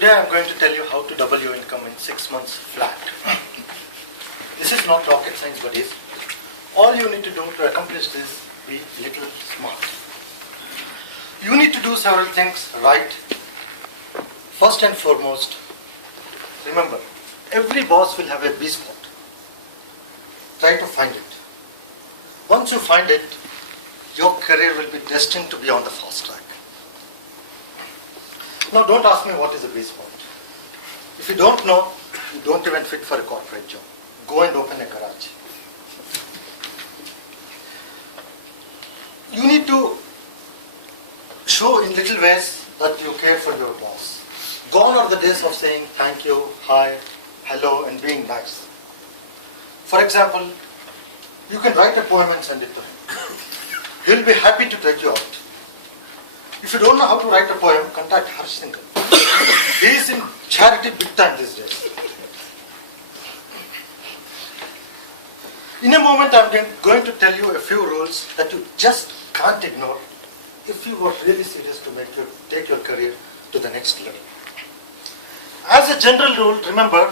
Today I am going to tell you how to double your income in 6 months flat. This is not rocket science, buddies. All you need to do to accomplish this, be little smart. You need to do several things right. First and foremost, remember, every boss will have a B spot. Try to find it. Once you find it, your career will be destined to be on the fast track. Now don't ask me what is a B spot. If you don't know, you don't even fit for a corporate job. Go and open a garage. You need to show in little ways that you care for your boss. Gone are the days of saying thank you, hi, hello, and being nice. For example, you can write a poem and send it to him. He'll be happy to take you out. If you don't know how to write a poem, contact Harsh Singh. He is in charity big time these days. In a moment, I'm going to tell you a few rules that you just can't ignore if you were really serious to take your career to the next level. As a general rule, remember,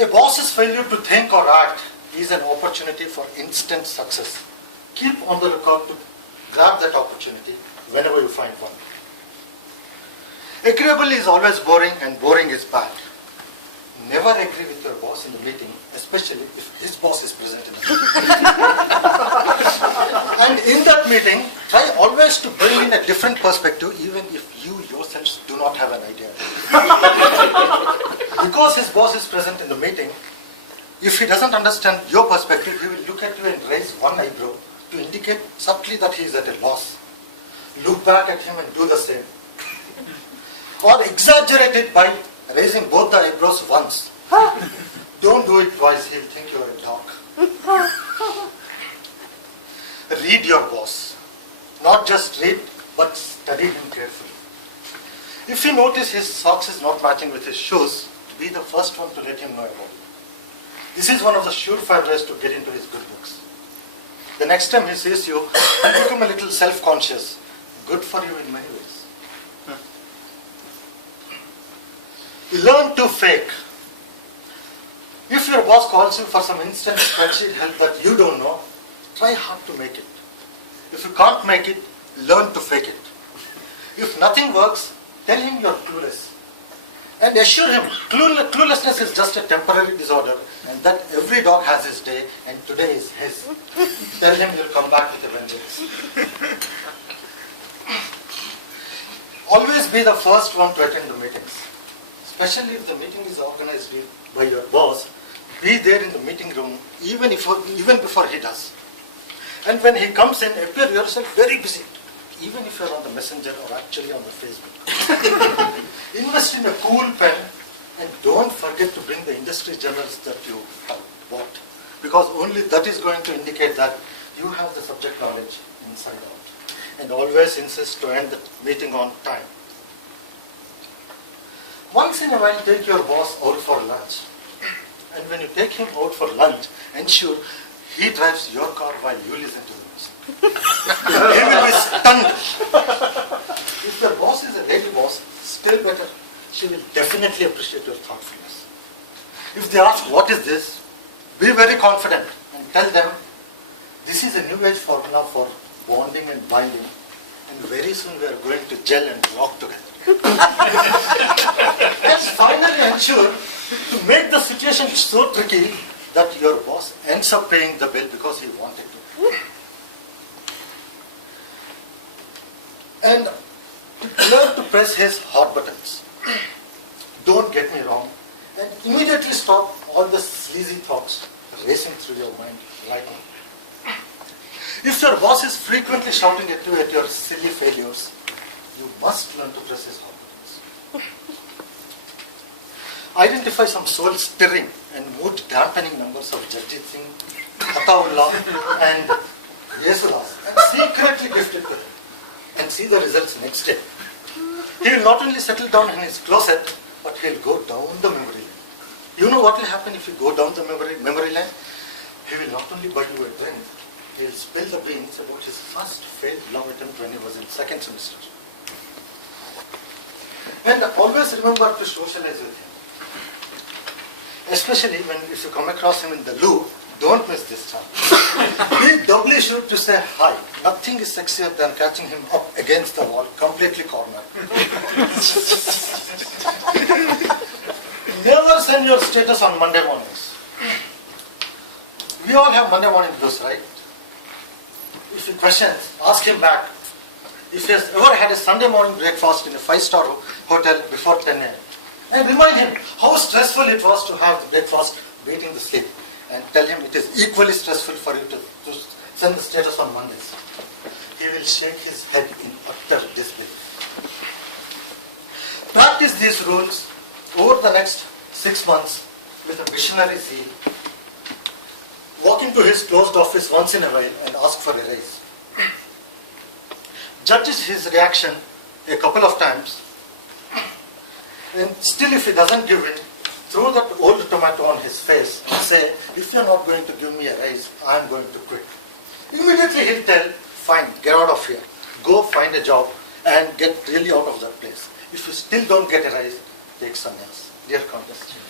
a boss's failure to think or act is an opportunity for instant success. Keep on the lookout to grab that opportunity whenever you find one. Agreeable is always boring and boring is bad. Never agree with your boss in the meeting, especially if his boss is present in the meeting. And in that meeting, try always to bring in a different perspective even if you yourselves do not have an idea. Because his boss is present in the meeting, if he doesn't understand your perspective, he will look at you and raise one eyebrow to indicate subtly that he is at a loss. Look back at him and do the same. Or exaggerate it by raising both the eyebrows once. Don't do it twice, he'll think you are a dog. Read your boss. Not just read, but study him carefully. If you notice his socks is not matching with his shoes, be the first one to let him know about it. This is one of the surefire ways to get into his good books. The next time he sees you, you become a little self-conscious. Good for you in many ways. Learn to fake. If your boss calls you for some instant spreadsheet help that you don't know, try hard to make it. If you can't make it, learn to fake it. If nothing works, tell him you're clueless. And assure him cluelessness is just a temporary disorder and that every dog has his day and today is his. Tell him you'll come back with a vengeance. Always be the first one to attend the meetings. Especially if the meeting is organized by your boss, be there in the meeting room even before he does. And when he comes in, appear yourself very busy, even if you're on the messenger or actually on the Facebook. Invest in a cool pen and don't forget to bring the industry journals that you have bought, because only that is going to indicate that you have the subject knowledge inside out. And always insist to end the meeting on time. Once in a while, take your boss out for lunch. And when you take him out for lunch, ensure he drives your car while you listen to the music. He will be stunned. If your boss is a lady boss, still better. She will definitely appreciate your thoughtfulness. If they ask, what is this? Be very confident and tell them, this is a new age formula for bonding and binding. And very soon we are going to gel and rock together. And finally ensure to make the situation so tricky that your boss ends up paying the bill because he wanted to. And learn to press his hot buttons. Don't get me wrong. And immediately stop all the sleazy thoughts racing through your mind right now. If your boss is frequently shouting at you at your silly failures, you must learn to press his hot buttons. Identify some soul-stirring and mood-dampening numbers of Jagjit Singh, Ataullah and Yesudas and secretly gift it to him and see the results next day. He will not only settle down in his closet, but he will go down the memory lane. You know what will happen if you go down the memory lane? He will not only buy you a drink, he will spill the beans about his first failed love attempt when he was in second semester. And always remember to socialize with him. Especially if you come across him in the loo, don't miss this chance. Be doubly sure to say hi. Nothing is sexier than catching him up against the wall, completely cornered. Never send your status on Monday mornings. We all have Monday morning blues, right? If he questions, ask him back. If he has ever had a Sunday morning breakfast in a 5-star hotel before 10 a.m. And remind him how stressful it was to have the breakfast beating the sleep. And tell him it is equally stressful for you to send the status on Mondays. He will shake his head in utter disbelief. Practice these rules over the next 6 months with a missionary zeal. Walk into his closed office once in a while and ask for a raise. Judge his reaction a couple of times, and still if he doesn't give in, throw that old tomato on his face and say, if you're not going to give me a raise, I'm going to quit. Immediately he'll tell, fine, get out of here. Go find a job and get really out of that place. If you still don't get a raise, take sannyas. Dear contestant.